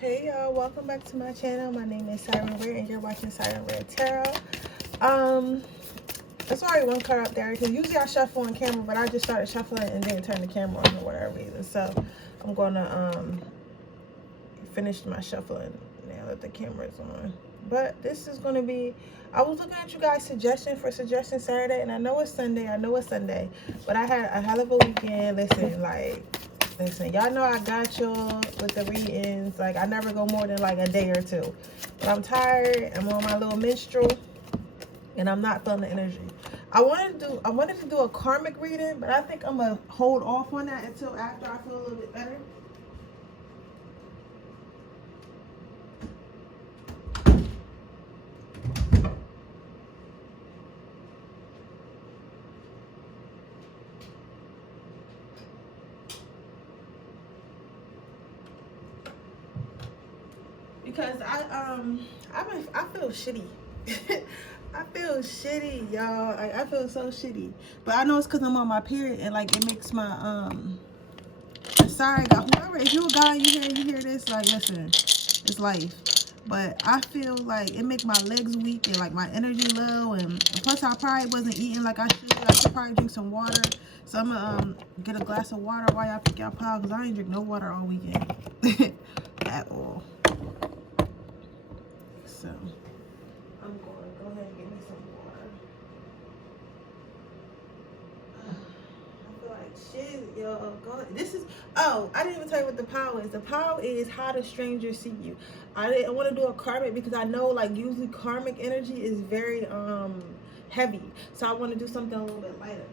Hey y'all, welcome back to my channel. My name is Siren Redd and you're watching Siren Redd Tarot. There's already one card up there because usually I shuffle on camera, but I just started shuffling and didn't turn the camera on for whatever reason. So I'm gonna finish my shuffling now that the camera's on. But this is gonna be, I was looking at you guys' suggestion for Suggestion Saturday, and I know it's Sunday, but I had a hell of a weekend. Listen, y'all know I got y'all with the readings. Like, I never go more than like a day or two. But I'm tired. I'm on my little menstrual, and I'm not feeling the energy. I wanted to do a karmic reading, but I think I'm gonna hold off on that until after I feel a little bit better. Because I feel shitty. I feel shitty, y'all. I feel so shitty. But I know it's because I'm on my period, and like it makes my sorry, God, whoever, if you're a guy, you hear this, like, listen, it's life. But I feel like it make my legs weak and like my energy low, and plus I probably wasn't eating like I should. I should probably drink some water. So I'm gonna get a glass of water while y'all pick y'all pile, because I ain't drink no water all weekend at all. So I'm going to go ahead and get me some water. I feel like shit, y'all. This is, oh, I didn't even tell you what the power is. The power is how the strangers see you. I want to do a karmic because I know like usually karmic energy is very heavy. So I want to do something a little bit lighter.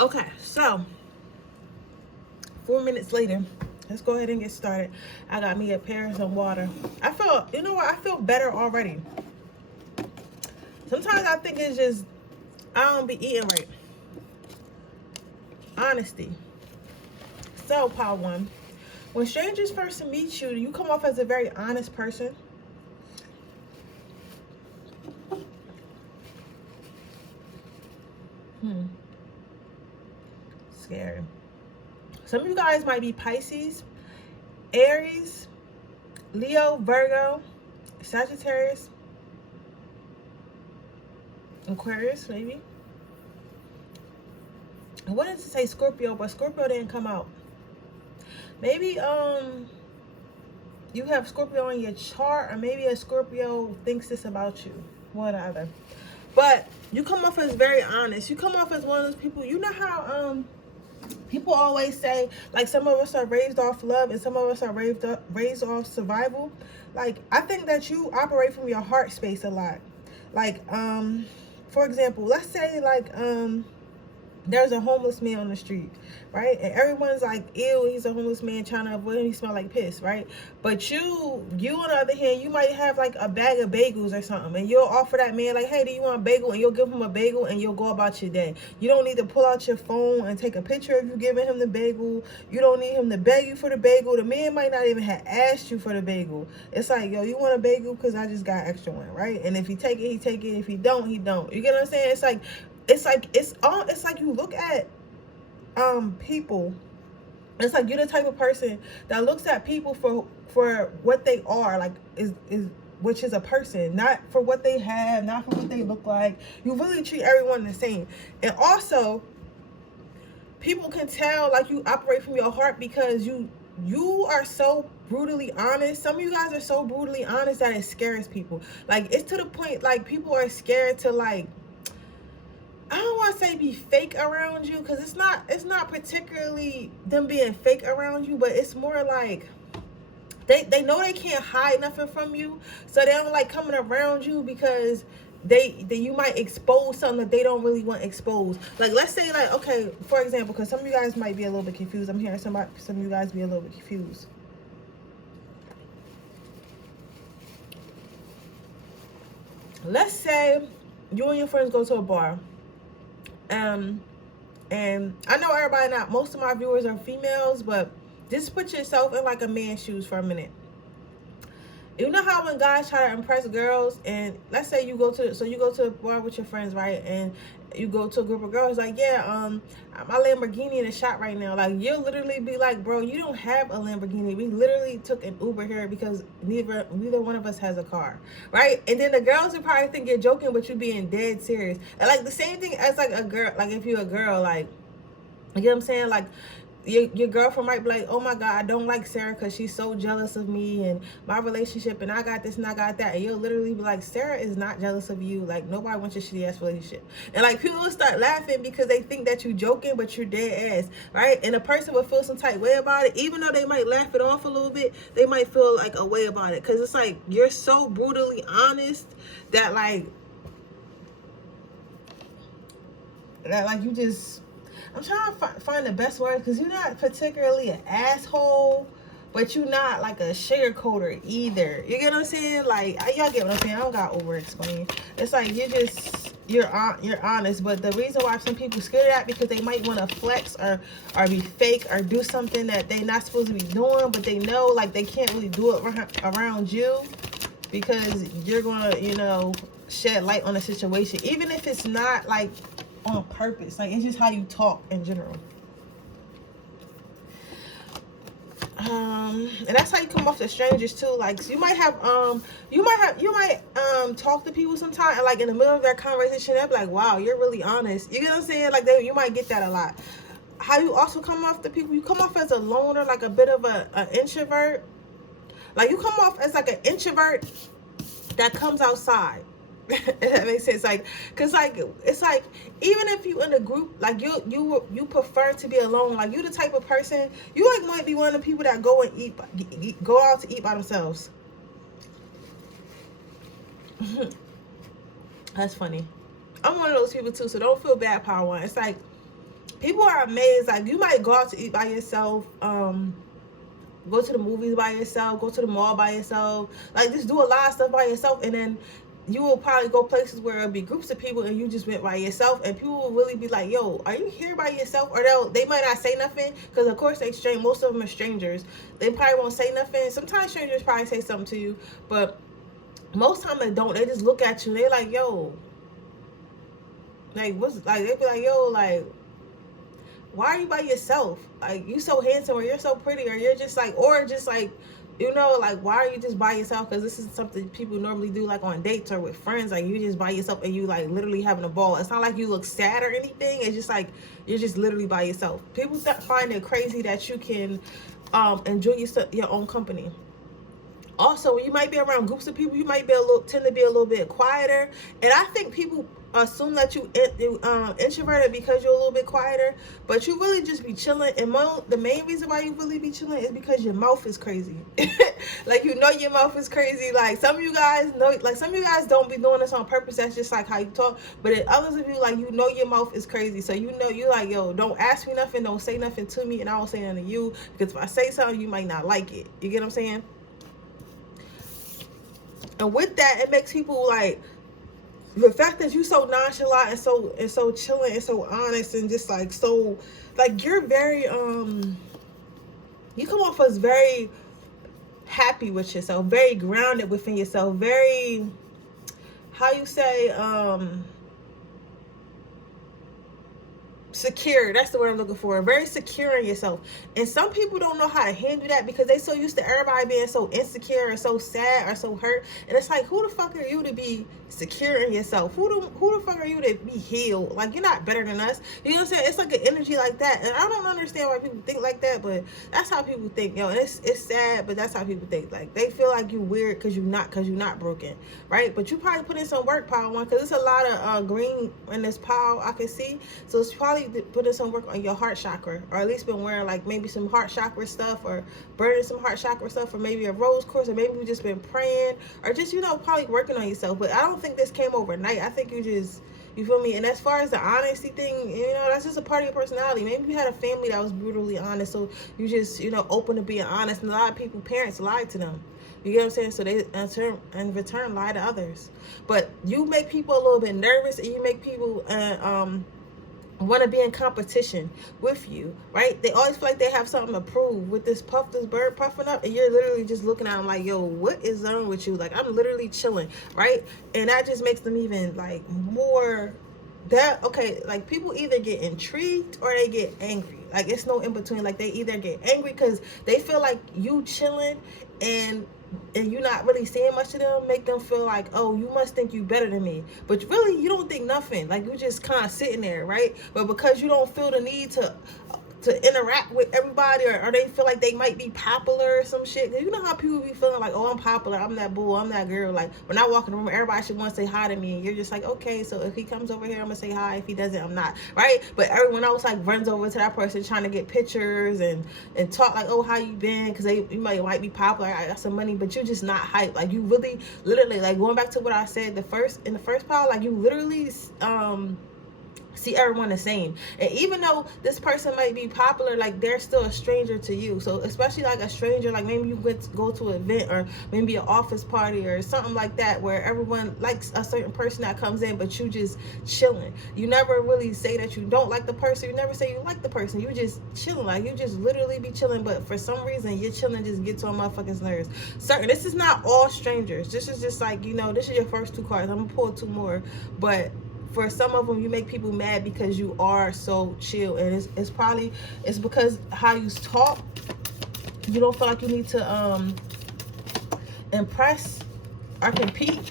Okay, so 4 minutes later, let's go ahead and get started. I got me a pair of some water. I feel, you know what? I feel better already. Sometimes I think it's just I don't be eating right. Honesty. So, Power One, when strangers first meet you, you come off as a very honest person. Scary. Some of you guys might be Pisces, Aries, Leo, Virgo, Sagittarius, Aquarius, maybe. I wanted to say Scorpio, but Scorpio didn't come out. Maybe you have Scorpio on your chart, or maybe a Scorpio thinks this about you. One or other. But you come off as very honest. You come off as one of those people. You know how People always say, like, some of us are raised off love and some of us are raised off survival. Like, I think that you operate from your heart space a lot. Like, for example, let's say, like, there's a homeless man on the street, right? And everyone's like, ew, he's a homeless man, trying to avoid him, he smell like piss, right? But you on the other hand, you might have like a bag of bagels or something, and you'll offer that man like, hey, do you want a bagel? And you'll give him a bagel and you'll go about your day. You don't need to pull out your phone and take a picture of you giving him the bagel. You don't need him to beg you for the bagel. The man might not even have asked you for the bagel. It's like, yo, you want a bagel? Because I just got extra one, right? And if he take it, he take it. If he don't, he don't. You get what I'm saying? It's like you look at people. It's like you're the type of person that looks at people for what they are, like which is a person, not for what they have, not for what they look like. You really treat everyone the same. And also, people can tell like you operate from your heart because you are so brutally honest. Some of you guys are so brutally honest that it scares people. Like, it's to the point like people are scared to, like, I don't want to say be fake around you, because it's not particularly them being fake around you, but it's more like they know they can't hide nothing from you, so they don't like coming around you because you might expose something that they don't really want exposed. Like, let's say, like, okay, for example, because some of you guys might be a little bit confused. I'm hearing some of you guys be a little bit confused. Let's say you and your friends go to a bar. And I know most of my viewers are females, but just put yourself in like a man's shoes for a minute. You know how when guys try to impress girls, and let's say you go to a bar with your friends, right? And you go to a group of girls, like, yeah, my Lamborghini in the shop right now. Like, you'll literally be like, bro, you don't have a Lamborghini. We literally took an Uber here because neither one of us has a car, right? And then the girls would probably think you're joking, but you're being dead serious. And like the same thing as like a girl, like if you're a girl, like, you know what I'm saying? Like, your girlfriend might be like, oh my God, I don't like Sarah because she's so jealous of me and my relationship, and I got this and I got that. And you'll literally be like, Sarah is not jealous of you. Like, nobody wants your shitty ass relationship. And like, people will start laughing because they think that you're joking, but you're dead ass, right? And a person will feel some type way about it. Even though they might laugh it off a little bit, they might feel like a way about it, because it's like you're so brutally honest that like you just, I'm trying to find the best word, because you're not particularly an asshole, but you're not like a sugarcoater either. You get what I'm saying? Like, y'all get what I'm saying? I don't got over explain. It's like you're honest, but the reason why some people scared of that because they might want to flex or be fake or do something that they not supposed to be doing, but they know like they can't really do it around you because you're gonna, you know, shed light on the situation, even if it's not like on purpose. Like, it's just how you talk in general. And that's how you come off to strangers too. Like, so you might talk to people sometimes, and like in the middle of that conversation, they'll be like, wow, you're really honest. You get what I'm saying? Like, you might get that a lot. How you also come off to people, you come off as a loner, like a bit of an introvert. Like, you come off as like an introvert that comes outside. That makes sense. Like, cause like it's like, even if you in a group, like you prefer to be alone. Like, you the type of person, you like might be one of the people that go out to eat by themselves. That's funny. I'm one of those people too, so don't feel bad, Power One. It's like, people are amazed. Like, you might go out to eat by yourself, go to the movies by yourself, go to the mall by yourself, like just do a lot of stuff by yourself, and then you will probably go places where it'll be groups of people and you just went by yourself, and people will really be like, yo, are you here by yourself? Or they might not say nothing, because of course most of them are strangers. They probably won't say nothing. Sometimes strangers probably say something to you, but most time they don't. They just look at you. They're like, yo, like, what's, like, they be like, yo, like, why are you by yourself? Like, you so handsome, or you're so pretty, or you're just like, or just like, you know, like, why are you just by yourself? Because this is something people normally do, like on dates or with friends. Like, you just by yourself and you like literally having a ball. It's not like you look sad or anything. It's just like you're just literally by yourself. People find it crazy that you can enjoy your own company. Also, you might be around groups of people, you might be tend to be a little bit quieter. And I think people assume that you introverted because you're a little bit quieter, but you really just be chilling. And the main reason why you really be chilling is because your mouth is crazy. Like, you know your mouth is crazy. Like, some of you guys know, like, some of you guys don't be doing this on purpose. That's just like how you talk. But in others of you, like, you know your mouth is crazy. So you know, you like, yo, don't ask me nothing, don't say nothing to me, and I won't say nothing to you, because if I say something, you might not like it. You get what I'm saying? And with that, it makes people like, the fact that you so nonchalant and so chilling and so honest and just like so, like, you're very you come off as very happy with yourself, very grounded within yourself, very, how you say, secure. That's the word I'm looking for. Very secure in yourself. And some people don't know how to handle that because they so used to everybody being so insecure or so sad or so hurt. And it's like, who the fuck are you to be secure in yourself? Who the fuck are you to be healed? Like, you're not better than us. You know what I'm saying? It's like an energy like that. And I don't understand why people think like that, but that's how people think, yo. And it's sad, but that's how people think. Like, they feel like you weird because you're not broken, right? But you probably put in some work, pile one, because there's a lot of green in this pile I can see. So it's probably put in some work on your heart chakra, or at least been wearing like maybe some heart chakra stuff, or burning some heart chakra stuff, or maybe a rose quartz, or maybe you just been praying, or just, you know, probably working on yourself. But I don't think this came overnight. I think you feel me? And as far as the honesty thing, you know, that's just a part of your personality. Maybe you had a family that was brutally honest, so you just, you know, open to being honest. And a lot of people, parents lied to them. You get what I'm saying? So they in return lie to others. But you make people a little bit nervous, and you make people want to be in competition with you, right? They always feel like they have something to prove. With this bird puffing up, and you're literally just looking at them like, yo, what is wrong with you? Like, I'm literally chilling, right? And that just makes them even like more that, okay, like, people either get intrigued or they get angry. Like, it's no in between. Like, they either get angry because they feel like you chilling and you're not really saying much to them, make them feel like, oh, you must think you better than me. But really, you don't think nothing. Like, you just kind of sitting there, right? But because you don't feel the need to interact with everybody, or they feel like they might be popular or some shit. You know how people be feeling like, oh, I'm popular, I'm that bull, I'm that girl. Like, when I walk in the room, everybody should want to say hi to me, and you're just like, okay, so if he comes over here, I'm gonna say hi. If he doesn't, I'm not, right? But everyone else like runs over to that person trying to get pictures and talk like, oh, how you been? Because you might be popular, I got some money, but you're just not hype. Like, you really, literally, like, going back to what I said in the first part, like, you literally see everyone the same. And even though this person might be popular, like, they're still a stranger to you. So especially like a stranger, like maybe you go to an event, or maybe an office party or something like that, where everyone likes a certain person that comes in, but you just chilling. You never really say that you don't like the person. You never say you like the person. You just chilling. Like, you just literally be chilling, but for some reason your chilling just gets on motherfuckers' nerves. This is not all strangers. This is just like, you know, this is your first two cards. I'm gonna pull two more, but for some of them, you make people mad because you are so chill. And it's because how you talk. You don't feel like you need to impress or compete.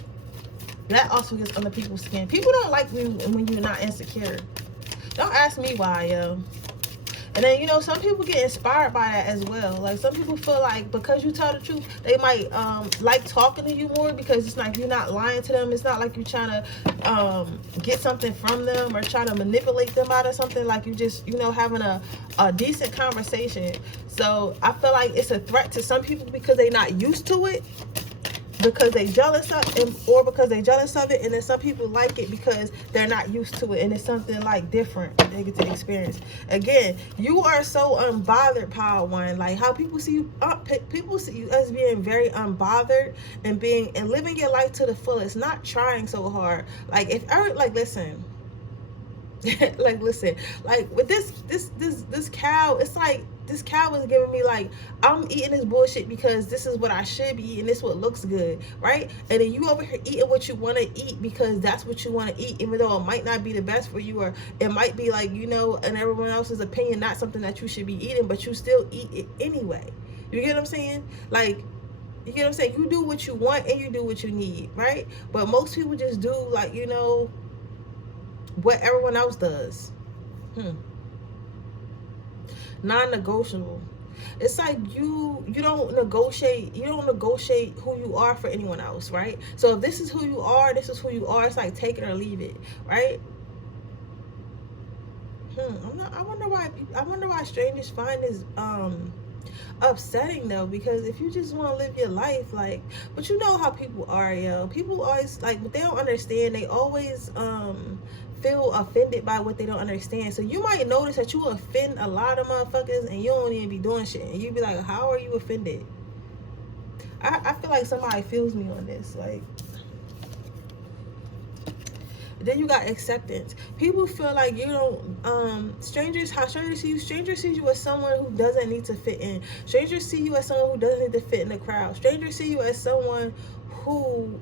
That also gets under people's skin. People don't like you when you're not insecure. Don't ask me why, yo. And then, you know, some people get inspired by that as well. Like, some people feel like because you tell the truth, they might like talking to you more, because it's like you're not lying to them. It's not like you're trying to get something from them or trying to manipulate them out of something. Like, you just, you know, having a decent conversation. So I feel like it's a threat to some people because they're not used to it, because they jealous of it, or because they jealous of it. And then some people like it because they're not used to it, and it's something like different they get to experience. Again, you are so unbothered, power one. Like, how people see you as being very unbothered and living your life to the fullest, not trying so hard. Like, listen. Like, listen, like, with this cow, it's like this cow is giving me, like, I'm eating this bullshit because this is what I should be eating, this what looks good, right? And then you over here eating what you want to eat because that's what you want to eat, even though it might not be the best for you, or it might be, like, you know, in everyone else's opinion, not something that you should be eating, but you still eat it anyway. You get what I'm saying? Like, you get what I'm saying? You do what you want and you do what you need, right? But most people just do, like, you know, what everyone else does. Non-negotiable. It's like you don't negotiate who you are for anyone else, right? So if this is who you are, this is who you are. It's like take it or leave it, right? I wonder why strangers find this upsetting though, because if you just want to live your life, like, but you know how people are, yo. People always like what they don't understand. They always feel offended by what they don't understand. So you might notice that you offend a lot of motherfuckers and you don't even be doing shit, and you be like, how are you offended? I feel like somebody feels me on this, like. Then you got acceptance. People feel like you don't, strangers see you as someone who doesn't need to fit in. Strangers see you as someone who doesn't need to fit in the crowd. Strangers see you as someone who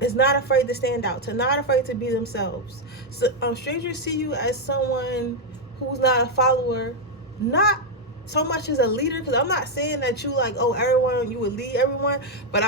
is not afraid to stand out, to not afraid to be themselves. So strangers see you as someone who's not a follower, not so much as a leader, because I'm not saying that you like, oh, everyone, you would lead everyone, but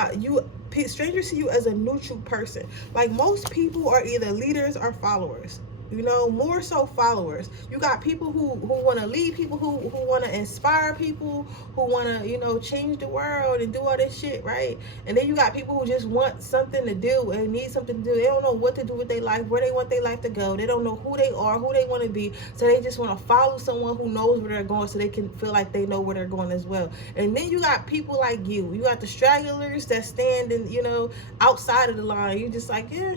strangers see you as a neutral person. Like, most people are either leaders or followers, you know, more so followers. You got people who want to lead people, who want to inspire people, who want to, you know, change the world and do all this shit, right? And then you got people who just want something to do and need something to do. They don't know what to do with their life, where they want their life to go. They don't know who they are, who they want to be, so they just want to follow someone who knows where they're going, so they can feel like they know where they're going as well. And then you got people like you got the stragglers that stand in, you know, outside of the line. You just like, yeah,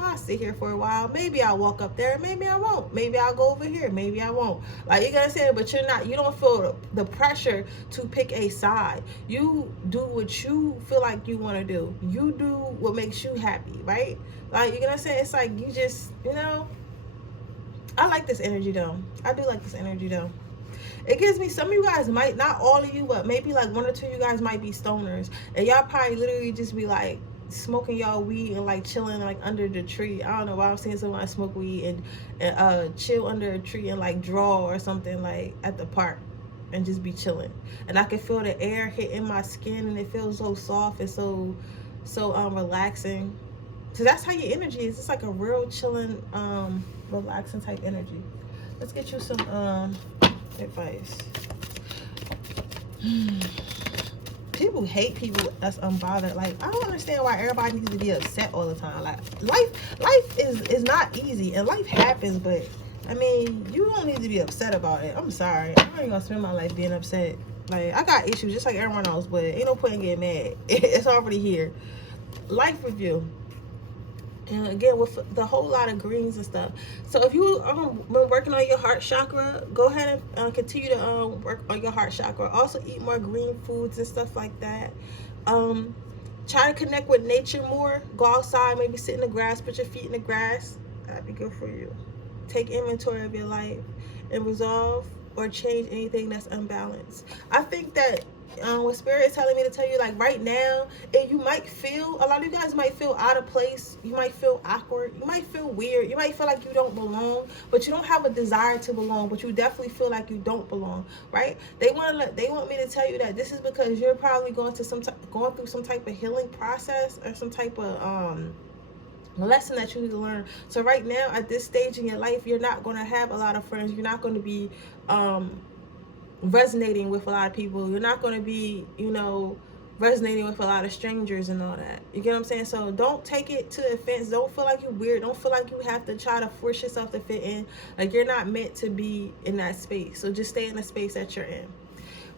I'll sit here for a while. Maybe I'll walk up there. Maybe I won't. Maybe I'll go over here. Maybe I won't. Like, you gotta say it, but you don't feel the pressure to pick a side. You do what you feel like you want to do. You do what makes you happy, right? Like, you're gonna say, it's like you just, you know, I like this energy though. I do like this energy though. It gives me, some of you guys might, not all of you, but maybe like one or two of you guys might be stoners, and y'all probably literally just be like smoking y'all weed and like chilling like under the tree. I don't know why I'm seeing someone smoke weed and chill under a tree and like draw or something like at the park and just be chilling. And I can feel the air hitting my skin and it feels so soft and so relaxing. So that's how your energy is. It's like a real chilling, relaxing type energy. Let's get you some advice. People hate people that's unbothered. Like, I don't understand why everybody needs to be upset all the time. Like, life is not easy and life happens, but I mean, you don't need to be upset about it. I'm sorry. I'm not even gonna spend my life being upset. Like, I got issues just like everyone else, but ain't no point in getting mad. It's already here. Life review. And again, with the whole lot of greens and stuff. So if you been working on your heart chakra, go ahead and continue to work on your heart chakra. Also eat more green foods and stuff like that. Try to connect with nature more. Go outside, maybe sit in the grass, put your feet in the grass. That'd be good for you. Take inventory of your life and resolve or change anything that's unbalanced. I think that what Spirit is telling me to tell you, like right now, and you might feel, a lot of you guys might feel out of place. You might feel awkward. You might feel weird. You might feel like you don't belong, but you don't have a desire to belong, but you definitely feel like you don't belong, right? They want me to tell you that this is because you're probably going through some type of healing process or some type of lesson that you need to learn. So right now, at this stage in your life, you're not going to have a lot of friends. You're not going to be resonating with a lot of people. You're not going to be, you know, resonating with a lot of strangers and all that. You get what I'm saying? So don't take it to offense. Don't feel like you're weird. Don't feel like you have to try to force yourself to fit in. Like, you're not meant to be in that space. So just stay in the space that you're in.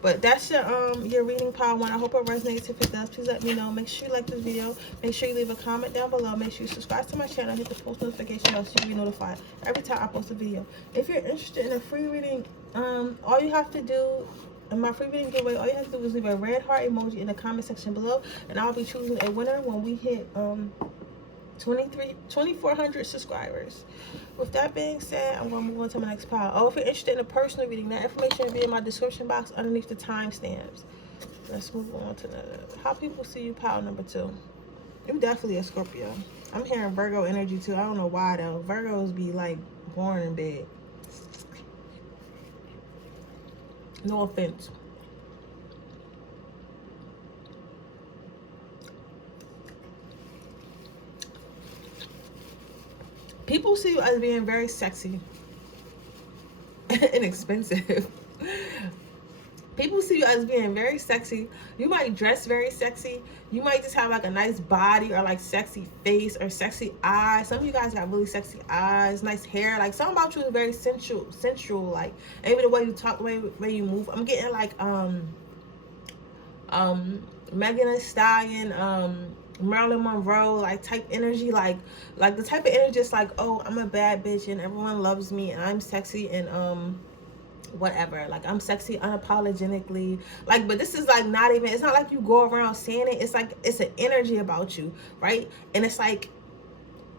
But that's your reading part one. I hope it resonates. If it does, please let me know. Make sure you like this video. Make sure you leave a comment down below. Make sure you subscribe to my channel. Hit the post notification bell so you can be notified every time I post a video. If you're interested in a free reading, all you have to do in my free reading giveaway, all you have to do is leave a red heart emoji in the comment section below, and I'll be choosing a winner when we hit 2,400 subscribers. With that being said, I'm going to move on to my next pile. Oh, if you're interested in a personal reading, that information will be in my description box underneath the timestamps. Let's move on to how people see you, pile number 2. You're definitely a Scorpio. I'm hearing Virgo energy too. I don't know why though. Virgos be like born in bed. No offense. People see you as being very sexy and expensive. People see you as being very sexy. You might dress very sexy. You might just have like a nice body or like sexy face or sexy eyes. Some of you guys got really sexy eyes, nice hair. Like something about you is very sensual. Like maybe the way you talk, the way you move. I'm getting like Megan Thee Stallion, Marilyn Monroe, like type energy, like the type of energy just like, oh, I'm a bad bitch and everyone loves me and I'm sexy and whatever, like I'm sexy unapologetically, like, but this is like not even, it's not like you go around saying it, it's like it's an energy about you, right? And it's like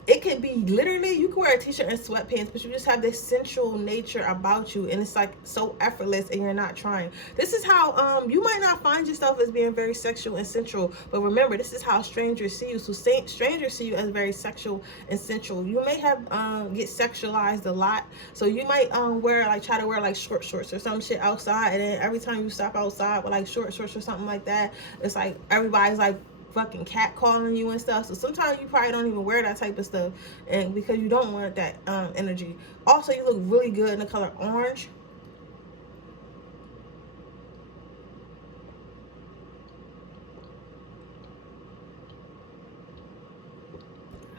it could be literally, you can wear a t-shirt and sweatpants, but you just have this sensual nature about you, and it's like so effortless and you're not trying. This is how you might not find yourself as being very sexual and sensual, but remember, this is how strangers see you. So strangers see you as very sexual and sensual. You may have get sexualized a lot, so you might try to wear like short shorts or some shit outside, and then every time you stop outside with like short shorts or something like that, it's like everybody's like fucking cat calling you and stuff. So sometimes you probably don't even wear that type of stuff, and because you don't want that energy. Also, you look really good in the color orange.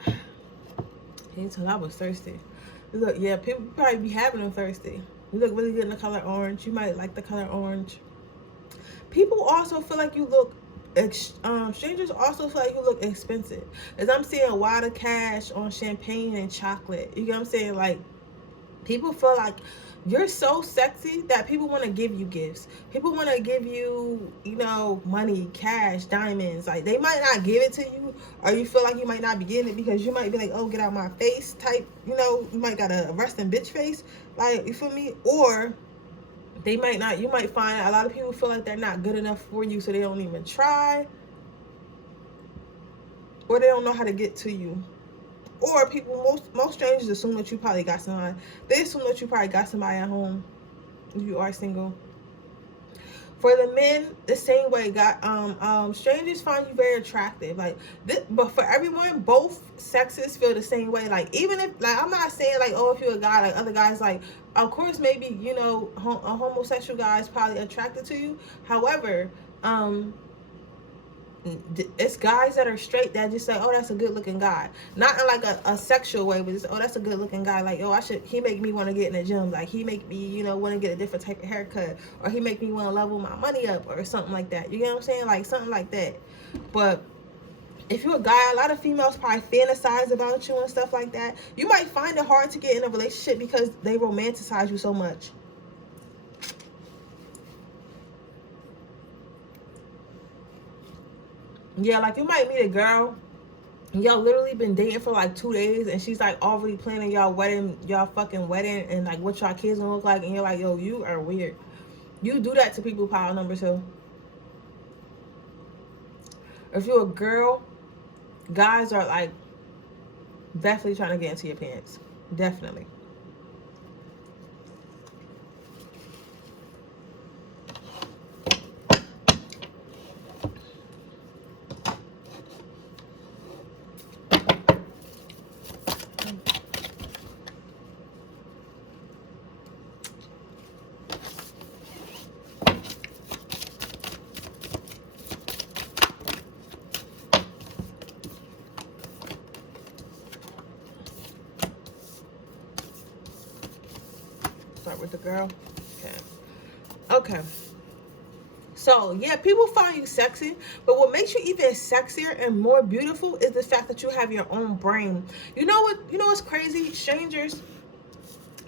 Can you tell I was thirsty? Look, yeah, people probably be having them thirsty. You look really good in the color orange. You might like the color orange. People also feel like you look strangers also feel like you look expensive, as I'm seeing a lot of cash on champagne and chocolate. You get what I'm saying? Like people feel like you're so sexy that people want to give you gifts. People want to give you, you know, money, cash, diamonds. Like they might not give it to you, or you feel like you might not be getting it because you might be like, oh, get out my face type, you know, you might got a resting bitch face, like, you feel me? Or they might not, you might find a lot of people feel like they're not good enough for you, so they don't even try, or they don't know how to get to you. Or people, most strangers assume that you probably got somebody. They assume that you probably got somebody at home if you are single. For the men, the same way. Strangers find you very attractive, like this, but for everyone, both sexes feel the same way. Like even if, like, I'm not saying like, oh, if you're a guy, like other guys, like of course maybe, you know, a homosexual guy is probably attracted to you. However, it's guys that are straight that just say, oh, that's a good looking guy, not in like a sexual way, but just, oh, that's a good looking guy, like, oh, he make me want to get in the gym, like he make me, you know, want to get a different type of haircut, or he make me want to level my money up or something like that. You get what I'm saying? Like something like that. But if you're a guy, a lot of females probably fantasize about you and stuff like that. You might find it hard to get in a relationship because they romanticize you so much. Yeah, like you might meet a girl, y'all literally been dating for like 2 days, and she's like already planning y'all fucking wedding, and like what y'all kids gonna look like, and you're like, yo, you are weird. You do that to people, pile number 2. If you're a girl, guys are like definitely trying to get into your pants. Definitely. Start with the girl. Okay. So yeah, people find you sexy, but what makes you even sexier and more beautiful is the fact that you have your own brain. You know what's crazy? Strangers,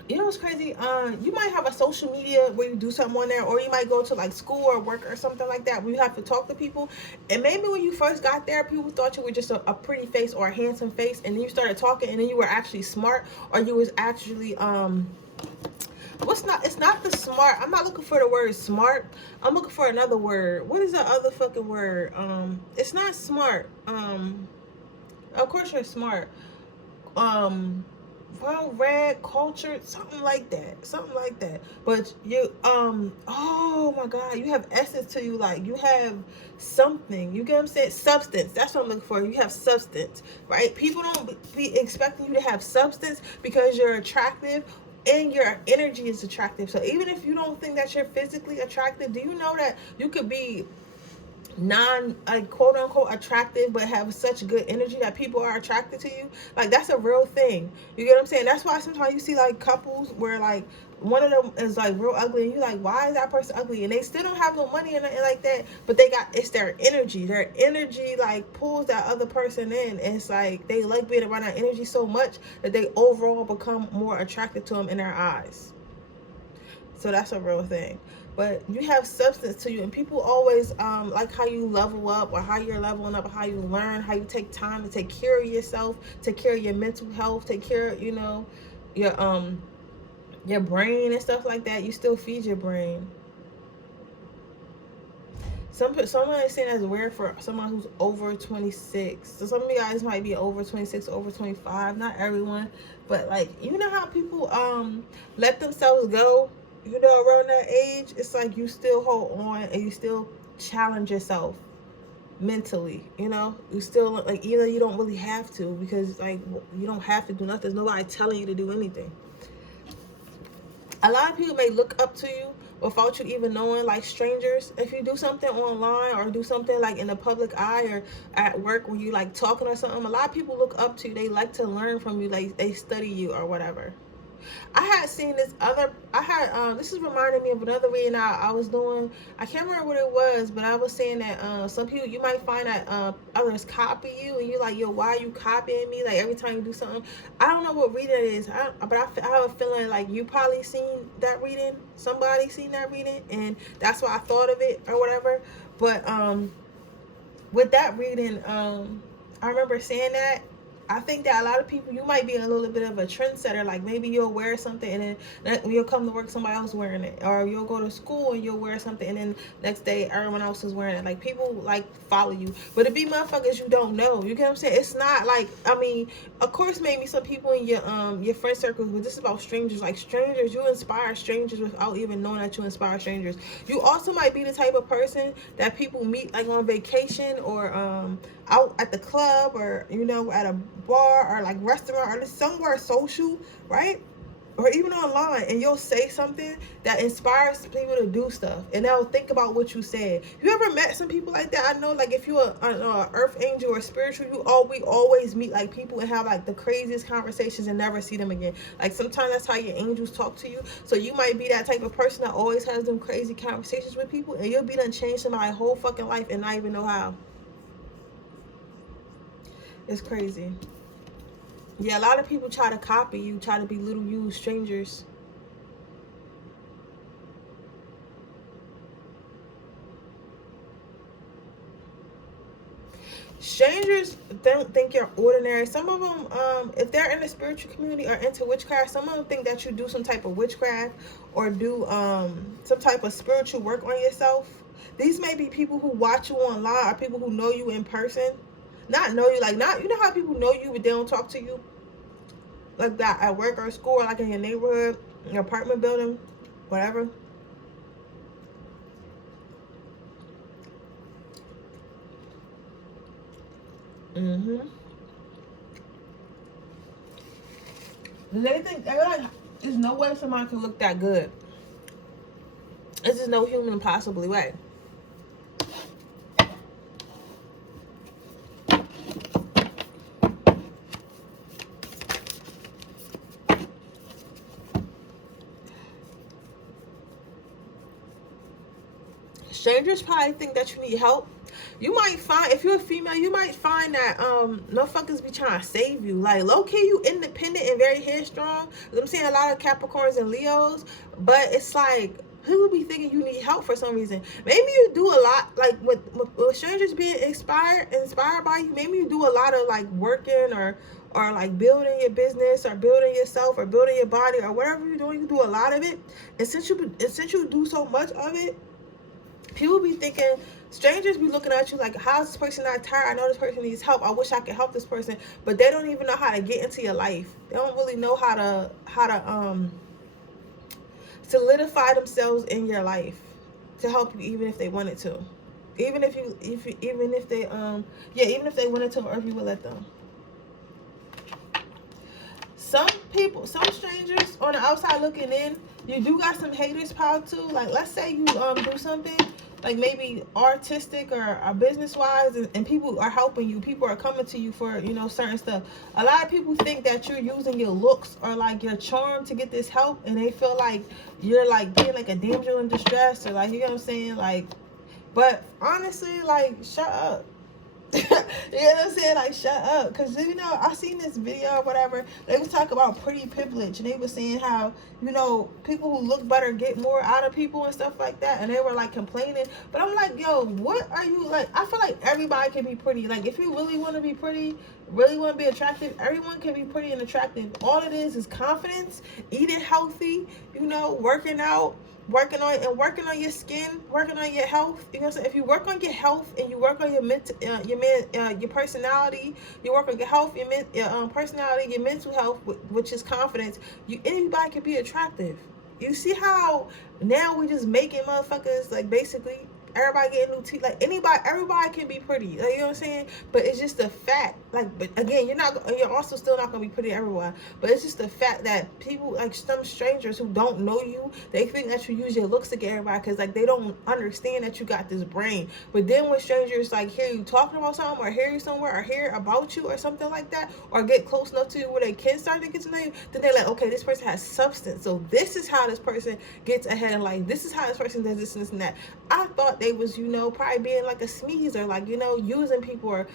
you know what's crazy? You might have a social media where you do something on there, or you might go to like school or work or something like that where you have to talk to people. And maybe when you first got there, people thought you were just a pretty face or a handsome face, and then you started talking, and then you were actually smart, or you was actually it's not the smart. I'm not looking for the word smart. I'm looking for another word. What is the other fucking word? It's not smart. Of course you're smart. Well read, cultured, something like that. But you, oh my God, you have essence to you. Like you have something. You get what I'm saying? Substance. That's what I'm looking for. You have substance, right? People don't be expecting you to have substance because you're attractive and your energy is attractive. So even if you don't think that you're physically attractive, do you know that you could be like quote unquote attractive but have such good energy that people are attracted to you? Like, that's a real thing. You get what I'm saying? That's why sometimes you see like couples where like one of them is like real ugly and you're like, why is that person ugly? And they still don't have no money and nothing like that, but it's their energy like pulls that other person in, and it's like they like being around that energy so much that they overall become more attracted to them in their eyes. So that's a real thing. But you have substance to you, and people always like how you level up, or how you're leveling up, or how you learn, how you take time to take care of yourself, take care of your mental health, take care of, your brain and stuff like that. You still feed your brain. Someone is saying that's weird for someone who's over 26. So some of you guys might be over 26, over 25. Not everyone, but like, you know how people let themselves go, around that age. It's like you still hold on and you still challenge yourself mentally. You still, like, either you don't really have to, because like you don't have to do nothing. There's nobody telling you to do anything. A lot of people may look up to you without you even knowing, like strangers. If you do something online or do something like in the public eye or at work when you like talking or something, a lot of people look up to you. They like to learn from you. Like, they study you or whatever. I had seen this is reminding me of another reading I was doing. I can't remember what it was, but I was saying that some people, you might find that others copy you, and you're like, yo, why are you copying me? Like, every time you do something. I don't know what reading it is, but I have a feeling like you probably seen that reading. Somebody seen that reading, and that's why I thought of it or whatever. But with that reading, I remember saying that I think that a lot of people, you might be a little bit of a trendsetter. Like, maybe you'll wear something and then you'll come to work, somebody else wearing it. Or you'll go to school and you'll wear something and then next day everyone else is wearing it. Like, people like follow you. But it be motherfuckers you don't know. You get what I'm saying? It's not like, I mean, of course maybe some people in your friend circles, but this is about strangers. Like, strangers, you inspire strangers without even knowing that you inspire strangers. You also might be the type of person that people meet like on vacation or out at the club, or at a bar or like restaurant or somewhere social, right? Or even online, and you'll say something that inspires people to do stuff, and they'll think about what you said. You ever met some people like that? I know, like, if you're an earth angel or spiritual, we always meet like people and have like the craziest conversations and never see them again. Like, sometimes that's how your angels talk to you. So you might be that type of person that always has them crazy conversations with people, and you'll be done change somebody's whole fucking life and not even know how. It's crazy. Yeah, a lot of people try to copy you, try to be little you, strangers. Strangers don't think you're ordinary. Some of them, if they're in the spiritual community or into witchcraft, some of them think that you do some type of witchcraft or do some type of spiritual work on yourself. These may be people who watch you online or people who know you in person. Not know you, like, not, you know how people know you but they don't talk to you? Like that at work or school, or like in your neighborhood, your apartment building, whatever. They think, they're like, there's no way somebody can look that good. There's just no human possibly way. Strangers probably think that you need help. You might find, if you're a female, you might find that no fuckers be trying to save you. Like, low-key, you independent and very headstrong. I'm seeing a lot of Capricorns and Leos, but it's like, people be thinking you need help for some reason. Maybe you do a lot, like with strangers being inspired by you. Maybe you do a lot of like working or like building your business or building yourself or building your body or whatever you're doing. You do a lot of it, and since you do so much of it, people be thinking, strangers be looking at you like, how's this person not tired? I know this person needs help. I wish I could help this person. But they don't even know how to get into your life. They don't really know how to solidify themselves in your life to help you, even if they wanted to. Even if they wanted to, or if you would let them. some people, some strangers on the outside looking in, you do got some haters power too. Like, let's say you do something like maybe artistic or business wise, and people are helping you, people are coming to you for, you know, certain stuff. A lot of people think that you're using your looks or like your charm to get this help, and they feel like you're like being like a damsel in distress, or like, you know what I'm saying, like, but honestly, like, shut up. You know what I'm saying? Like, shut up. Because, you know, I seen this video or whatever. They was talking about pretty privilege. And they were saying how, you know, people who look better get more out of people and stuff like that. And they were, like, complaining. But I'm like, yo, what are you, like, I feel like everybody can be pretty. Like, if you really want to be pretty, really want to be attractive, everyone can be pretty and attractive. All it is confidence, eating healthy, you know, working out, working on your skin, working on your health. You know what I'm saying? If you work on your health and you work on your your personality, you work on your health, your personality, your mental health, which is confidence, anybody can be attractive. You see how now we just making motherfuckers, like, basically everybody getting new teeth, like, everybody can be pretty, like, you know what I'm saying? But it's just the fact, like, but again, you're also still not gonna be pretty everywhere, but it's just the fact that people, like, some strangers who don't know you, they think that you use your looks to get everybody, because, like, they don't understand that you got this brain. But then when strangers, like, hear you talking about something, or hear you somewhere, or hear about you or something like that, or get close enough to you where they can start to get to know you, then they're like, okay, this person has substance, so this is how this person gets ahead in life, this is how this person does this and this and that. I thought they was, you know, probably being like a sneeze, or like, you know, using people, or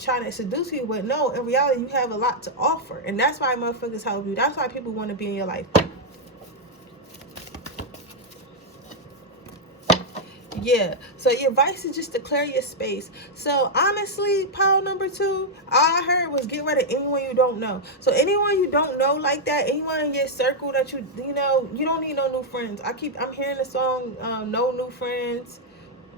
trying to seduce you. But no, in reality, you have a lot to offer, and that's why motherfuckers help you. That's why people want to be in your life. Yeah, so your advice is just to clear your space. So honestly, pile number 2, all I heard was get rid of anyone you don't know. So anyone you don't know like that, anyone in your circle that you know, you don't need no new friends. I'm hearing the song No New Friends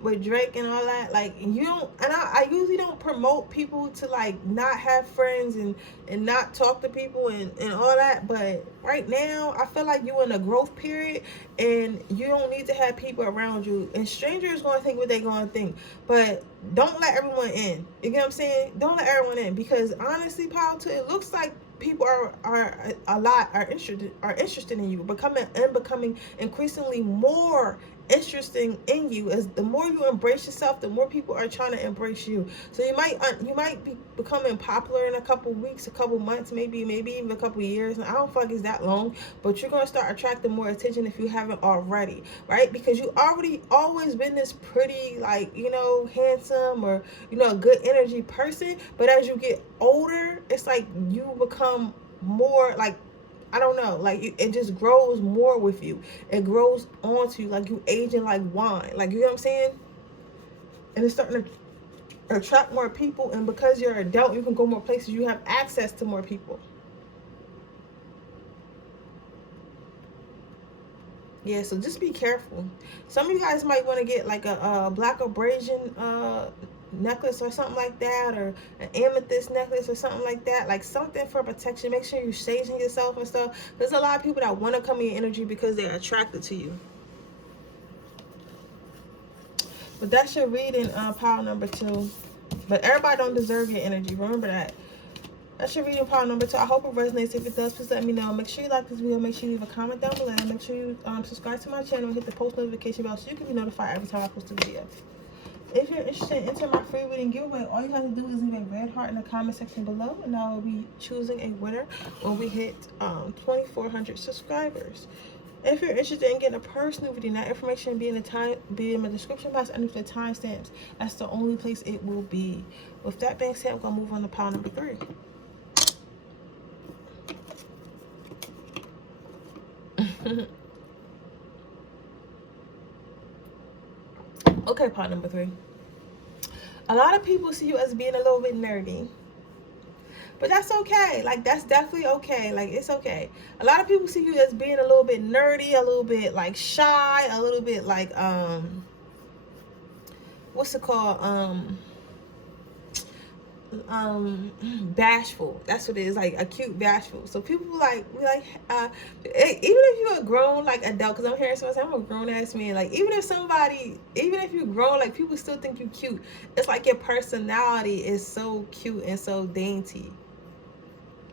with Drake and all that. Like, you don't, and I usually don't promote people to, like, not have friends and not talk to people and all that, but right now I feel like you're in a growth period and you don't need to have people around you, and strangers gonna think what they gonna think, but don't let everyone in. You get what I'm saying? Don't let everyone in, because honestly, politics, it looks like people are interested in you, becoming increasingly more interesting in you. As the more you embrace yourself, the more people are trying to embrace you. So you might be becoming popular in a couple weeks, a couple months, maybe even a couple years. And I don't feel like it's that long, but you're gonna start attracting more attention if you haven't already, right? Because you always been this pretty, like, you know, handsome, or, you know, a good energy person. But as you get older, it's like you become more, like, I don't know, like, it just grows more with you. It grows onto you, like you aging like wine. Like, you know what I'm saying? And it's starting to attract more people, and because you're an adult, you can go more places. You have access to more people. Yeah, so just be careful. Some of you guys might want to get like a black abrasion necklace or something like that, or an amethyst necklace or something like that, like something for protection. Make sure you're saging yourself and stuff. There's a lot of people that want to come in your energy because they're attracted to you. But that's your reading, pile number 2. But everybody don't deserve your energy. Remember that. That's your reading, pile number 2. I hope it resonates. If it does, please let me know. Make sure you like this video. Make sure you leave a comment down below. Make sure you subscribe to my channel and hit the post notification bell so you can be notified every time I post a video. If you're interested in entering my free reading giveaway, all you have to do is leave a red heart in the comment section below, and I will be choosing a winner when we hit 2,400 subscribers. If you're interested in getting a personal reading, that information be in the description box underneath the timestamps. That's the only place it will be. With that being said, I'm gonna move on to pile number 3. Okay, pile number 3. A lot of people see you as being a little bit nerdy, but that's okay. Like, that's definitely okay. Like, it's okay. A lot of people see you as being a little bit nerdy, a little bit like shy, a little bit like what's it called, bashful. That's what it is, like a cute bashful. So people like even if you're a grown, like, adult, because I'm hearing someone say I'm a grown ass man, like, even if you're grown, like, people still think you cute. It's like your personality is so cute and so dainty.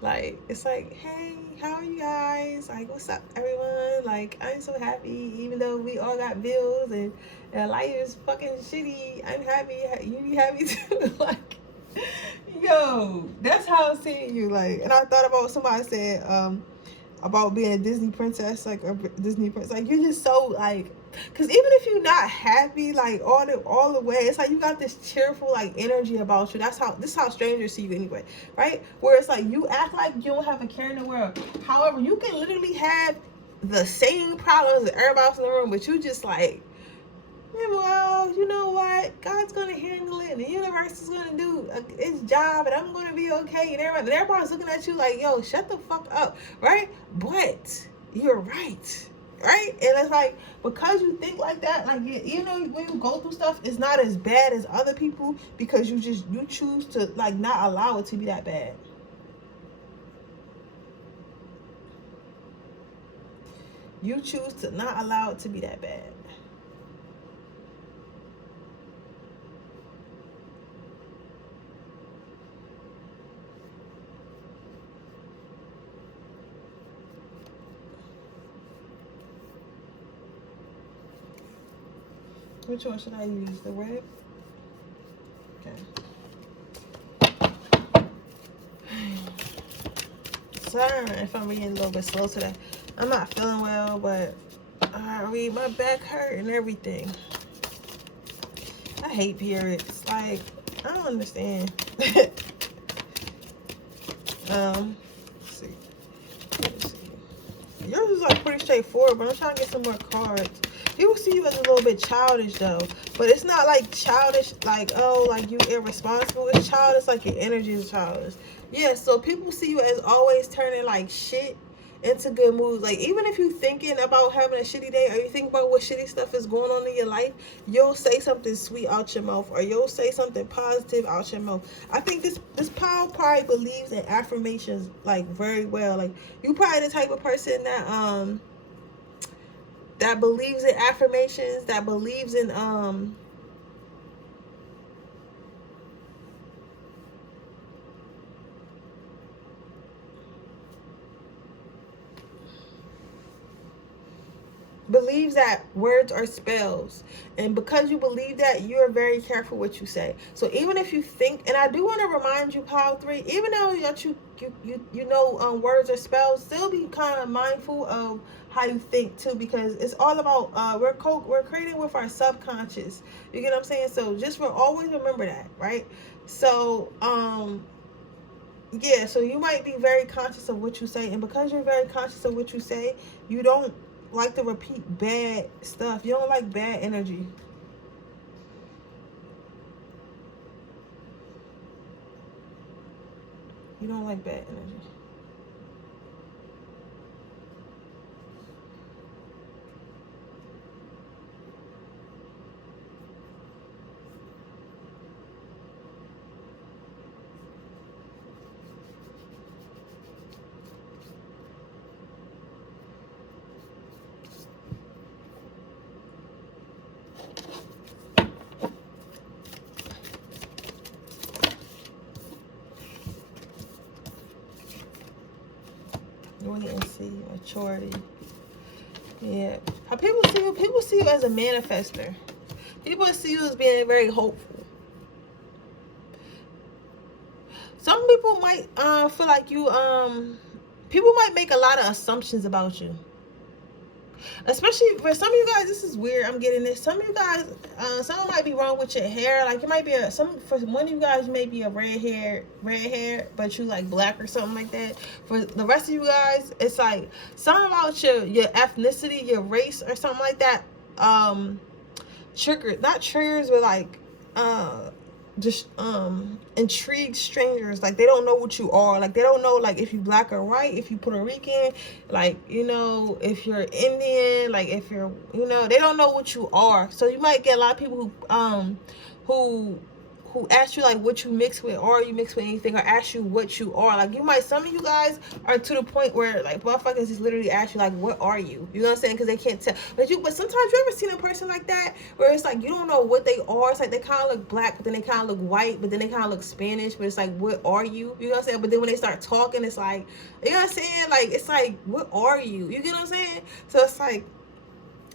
Like, it's like, hey, how are you guys? Like, what's up, everyone? Like, I'm so happy, even though we all got bills and life is fucking shitty. I'm happy. You be happy too. Like, yo, that's how I'm seeing you. Like, and I thought about what somebody said about being a Disney princess, like a Disney princess. Like, you're just so like, because even if you're not happy, like all the way, it's like you got this cheerful like energy about you. This is how strangers see you anyway, right? Where it's like you act like you don't have a care in the world. However, you can literally have the same problems as everybody else in the room, but you just like, yeah, well, you know what? God's gonna handle it. The universe is gonna do its job, and I'm gonna be okay. And everybody's looking at you like, yo, shut the fuck up, right? But you're right, right? And it's like, because you think like that, like, you know, when you go through stuff, it's not as bad as other people because you choose to like not allow it to be that bad. You choose to not allow it to be that bad. Which one should I use? The red? Okay. Sorry if I'm being a little bit slow today. I'm not feeling well, but my back hurt and everything. I hate periods. Like, I don't understand. Let's see. Yours is like pretty straightforward, but I'm trying to get some more cards. People see you as a little bit childish though, but it's not like childish like, oh, like you irresponsible. It's childish like your energy is childish. Yeah, so people see you as always turning like shit into good moods. Like, even if you thinking about having a shitty day, or you think about what shitty stuff is going on in your life, you'll say something sweet out your mouth, or you'll say something positive out your mouth. I think this Paul probably believes in affirmations like very well. Like, you probably the type of person that believes in affirmations, that believes in believes that words are spells, and because you believe that, you're very careful what you say. So even if you think, and I do want to remind you, Pile 3, even though that you know words are spells, still be kind of mindful of how you think too, because it's all about we're creating with our subconscious. You get what I'm saying? So just always remember that, right? So yeah, so you might be very conscious of what you say, and because you're very conscious of what you say, you don't like to repeat bad stuff. You don't like bad energy. You don't like bad energy. Wait and see. Maturity. Yeah. How people see you as a manifester. People see you as being very hopeful. Some people might feel like you people might make a lot of assumptions about you. Especially for some of you guys, this is weird. I'm getting this. Some of you guys, something might be wrong with your hair. Like, it might be for one of you guys, may be a red hair, but you like black or something like that. For the rest of you guys, it's like something about your ethnicity, your race, or something like that. Not triggers, but like just intrigue strangers. Like, they don't know what you are. Like, they don't know like if you black or white, if you Puerto Rican, like, you know, if you're Indian, like if you're, you know, they don't know what you are. So you might get a lot of people who who ask you like what you mix with, or you mix with anything, or ask you what you are. Like, you might, some of you guys are to the point where like motherfuckers just literally ask you like, what are you? You know what I'm saying? Because they can't tell. But sometimes you ever seen a person like that where it's like you don't know what they are. It's like they kind of look black, but then they kind of look white, but then they kind of look Spanish, but it's like, what are you? You know what I'm saying? But then when they start talking, it's like, you know what I'm saying? Like, it's like, what are you? You get what I'm saying? So it's like,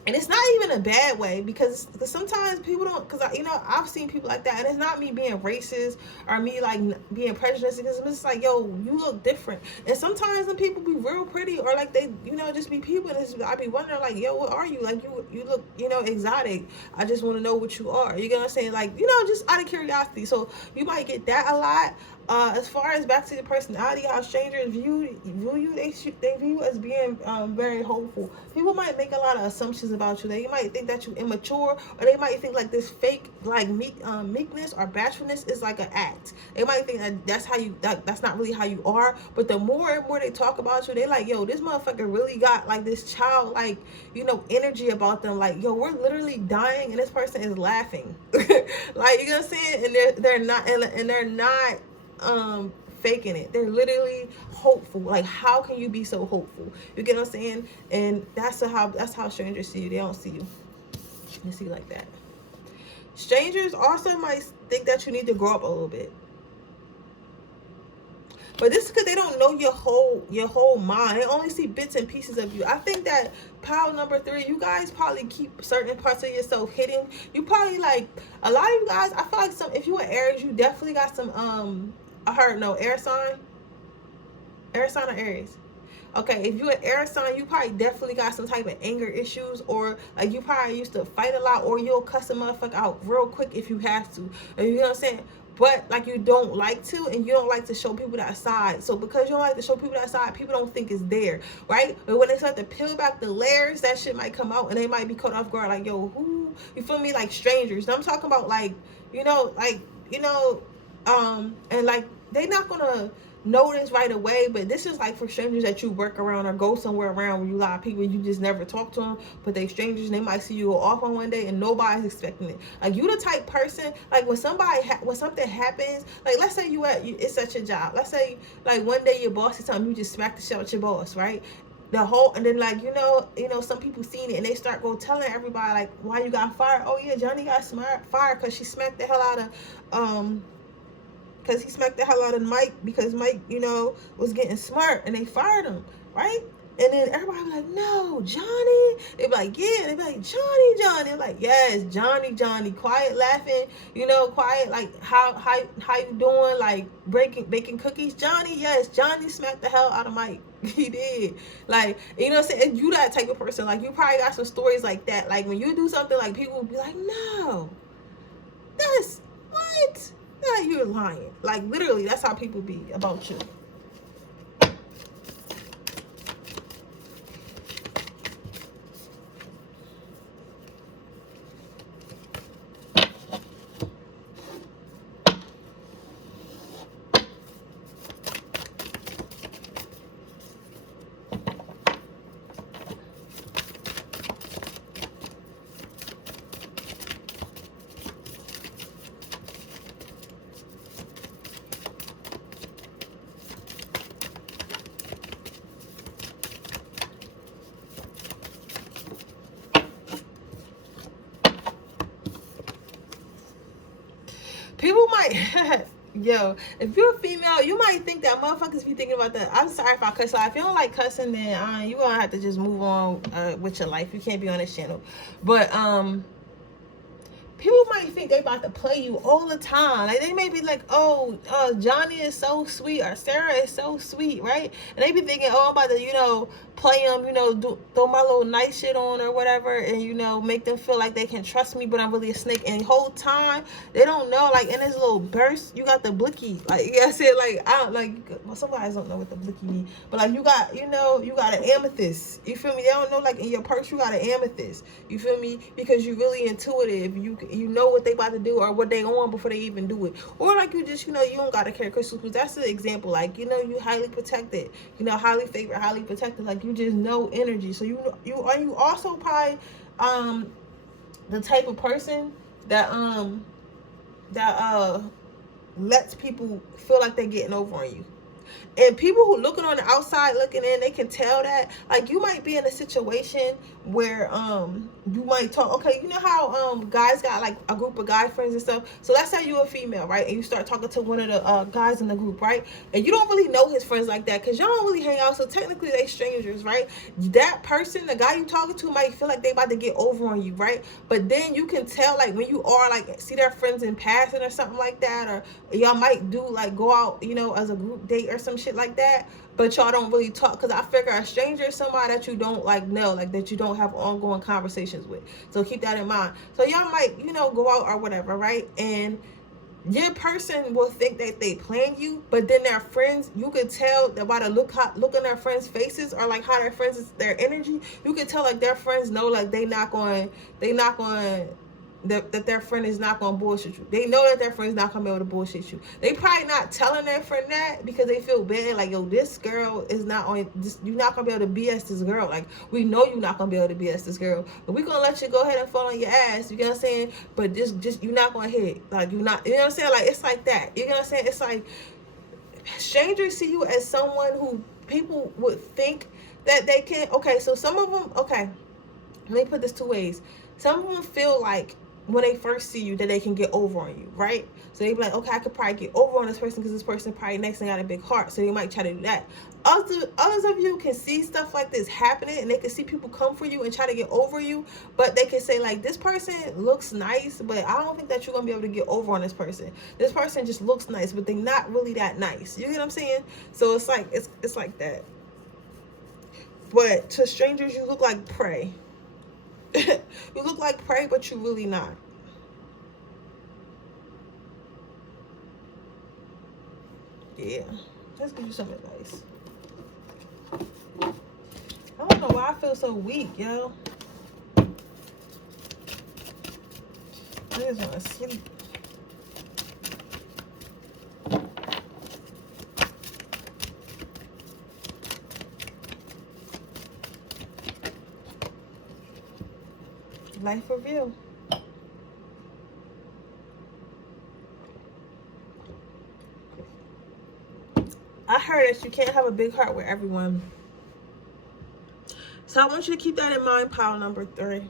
and it's not even a bad way, because sometimes people don't, because you know, I've seen people like that, and it's not me being racist or me like being prejudiced, because it's just like, yo, you look different. And sometimes the people be real pretty, or like they, you know, just be people, and I be wondering like, yo, what are you? Like, you look, you know, exotic. I just want to know what you are. You get what I'm saying? Like, you know, just out of curiosity. So you might get that a lot. As far as back to your personality, how strangers view you, they view you as being very hopeful. People might make a lot of assumptions about you. They might think that you immature, or they might think like this fake like meekness or bashfulness is like an act. They might think that that's how you, that's not really how you are. But the more and more they talk about you, they like, yo, this motherfucker really got like this child, like, you know, energy about them. Like, yo, we're literally dying and this person is laughing. Like, you know what I'm saying? And they're not, and they're not faking it. They're literally hopeful. Like, how can you be so hopeful? You get what I'm saying? And that's how strangers see you. They don't see you. They see you like that. Strangers also might think that you need to grow up a little bit. But this is because they don't know your whole mind. They only see bits and pieces of you. I think that pile number 3, you guys probably keep certain parts of yourself hidden. You probably, like, a lot of you guys, I feel like if you were Aries, you definitely got some I heard no air sign or Aries. Okay, if you're an air sign, you probably definitely got some type of anger issues, or like you probably used to fight a lot, or you'll cuss a motherfucker out real quick if you have to. You know what I'm saying? But like, you don't like to, and you don't like to show people that side. So because you don't like to show people that side, people don't think it's there, right? But when they start to peel back the layers, that shit might come out, and they might be caught off guard. Like, yo, who? You feel me? Like strangers. I'm talking about, like, you know, like, you know, and like, they not gonna notice right away, but this is like for strangers that you work around or go somewhere around where you lie people, you just never talk to them, but they strangers, and they might see you go off on one day and nobody's expecting it. Like, you the type person, like when something happens, like let's say it's at your job, let's say like one day your boss is telling you just smack the shit out your boss, right? And then like, you know, some people seen it and they start telling everybody like, why you got fired? Oh yeah, Johnny got fired because she smacked the hell out of because he smacked the hell out of Mike, because Mike, you know, was getting smart, and they fired him, right? And then everybody was like, no, Johnny. They be like, yeah. They be like, Johnny. They're like, yes, Johnny. Quiet laughing, you know, quiet, like, how you doing? Like, baking cookies, Johnny. Yes, Johnny smacked the hell out of Mike. He did. Like, you know what I'm saying? And you that type of person. Like, you probably got some stories like that. Like, when you do something, like, people will be like, no, that's what? Yeah, you're lying. Like, literally, that's how people be about you. People might, yo, if you're a female, you might think that motherfuckers be thinking about that. I'm sorry if I cuss. If you don't like cussing, then you gonna have to just move on with your life. You can't be on this channel. But people might think they about to play you all the time. Like, they may be like, oh, Johnny is so sweet, or Sarah is so sweet, right? And they be thinking, oh, I'm about to, you know, play them, you know, throw my little nice shit on or whatever, and, you know, make them feel like they can trust me, but I'm really a snake. And the whole time, they don't know, like, in this little burst, you got the blicky. Like, you gotta say, like, I don't, like, well, some guys don't know what the blicky mean, but, like, you got, you know, you got an amethyst. You feel me? They don't know, like, in your purse, you got an amethyst. You feel me? Because you're really intuitive. You know what they about to do or what they on before they even do it. Or, like, you just, you know, you don't gotta carry crystals, because that's the example. Like, you know, you highly protected, you know, highly favored, highly protected. Like, you just know energy. So you also probably the type of person that lets people feel like they're getting over on you. And people who looking on the outside looking in, they can tell that. Like, you might be in a situation where you might talk, okay, you know how guys got like a group of guy friends and stuff. So let's say you're a female, right, and you start talking to one of the guys in the group, right, and you don't really know his friends like that because y'all don't really hang out, so technically they strangers, right? That person, the guy you talking to, might feel like they about to get over on you, right? But then you can tell, like, when you are like see their friends in passing or something like that, or y'all might do like go out, you know, as a group date or some shit like that, but y'all don't really talk, because I figure a stranger is somebody that you don't like know, like that you don't have ongoing conversations with. So keep that in mind. So y'all might, you know, go out or whatever, right? And your person will think that they playing you, but then their friends, you could tell that by the look on their friends' faces, or like how their friends, their energy, you could tell like their friends know like they not going that their friend is not gonna bullshit you. They know that their friend's not gonna be able to bullshit you. They probably not telling their friend that because they feel bad, like, yo, this girl is not on this, you're not gonna be able to BS this girl. Like, we know you're not gonna be able to BS this girl, but we're gonna let you go ahead and fall on your ass, you know what I'm saying? But just you're not gonna hit. Like, you're not, you know what I'm saying? Like, it's like that. You know what I'm saying? It's like strangers see you as someone who people would think that they can. Okay, so some of them, okay, let me put this two ways. Some of them feel like when they first see you that they can get over on you, right? So they be like, okay, I could probably get over on this person because this person probably next and got a big heart, so they might try to do that. Others of you can see stuff like this happening, and they can see people come for you and try to get over you, but they can say like, this person looks nice, but I don't think that you're gonna be able to get over on this person. This person just looks nice, but they're not really that nice. You get what I'm saying? So it's like it's like that. But to strangers, you look like prey. You look like prey, but you're really not. Yeah, let's give you some advice. I don't know why I feel so weak, yo. I just want to sleep. Life review. I heard that you can't have a big heart with everyone. So I want you to keep that in mind, pile number 3.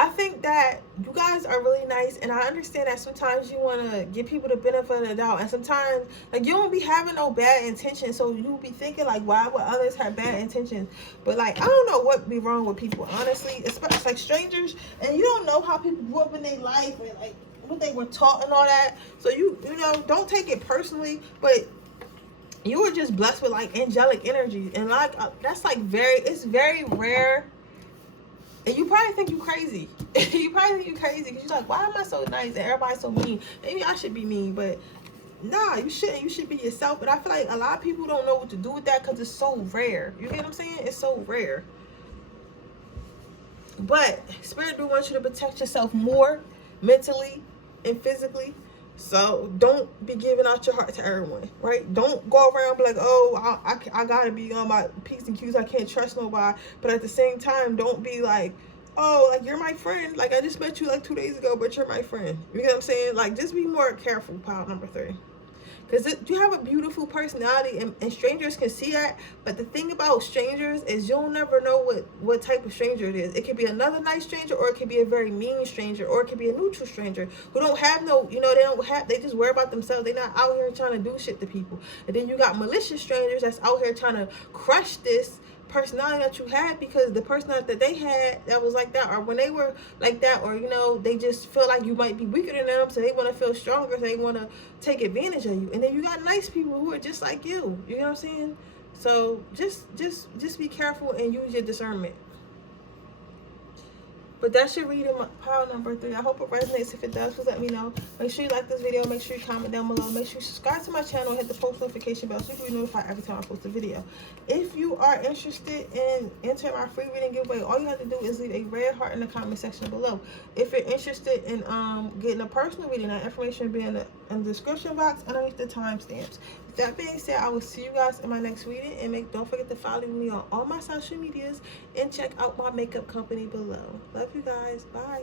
I think that you guys are really nice, and I understand that sometimes you want to give people the benefit of the doubt, and sometimes like you don't be having no bad intentions, so you be thinking like, why would others have bad intentions? But like, I don't know what be wrong with people, honestly, especially like strangers, and you don't know how people grew up in their life and like what they were taught and all that. So you know, don't take it personally, but you were just blessed with like angelic energy, and like that's like it's very rare. And you probably think you crazy. You probably think you crazy because you're like, why am I so nice and everybody's so mean? Maybe I should be mean, but nah, you shouldn't. You should be yourself. But I feel like a lot of people don't know what to do with that because it's so rare. You get what I'm saying? It's so rare. But Spirit do want you to protect yourself more mentally and physically. So don't be giving out your heart to everyone, right? Don't go around and be like, oh, I gotta be on my P's and Q's. I can't trust nobody. But at the same time, don't be like, oh, like, you're my friend. Like, I just met you like 2 days ago, but you're my friend. You know what I'm saying? Like, just be more careful, pile number 3. Because you have a beautiful personality, and strangers can see that. But the thing about strangers is you'll never know what type of stranger it is. It could be another nice stranger, or it could be a very mean stranger, or it could be a neutral stranger who don't have no, you know, they just worry about themselves. They're not out here trying to do shit to people. And then you got malicious strangers that's out here trying to crush this personality that you had, because the personality that they had that was like that, or when they were like that, or you know, they just feel like you might be weaker than them, so they want to feel stronger, so they want to take advantage of you. And then you got nice people who are just like you know what I'm saying? So just be careful and use your discernment. But that's your reading, pile number 3. I hope it resonates. If it does, please let me know. Make sure you like this video. Make sure you comment down below. Make sure you subscribe to my channel and hit the post notification bell so you can be notified every time I post a video. If you are interested in entering my free reading giveaway, all you have to do is leave a red heart in the comment section below. If you're interested in getting a personal reading, that information will be in the description box underneath the timestamps. With that being said, I will see you guys in my next reading, and don't forget to follow me on all my social medias and check out my makeup company below. Love you guys. Bye.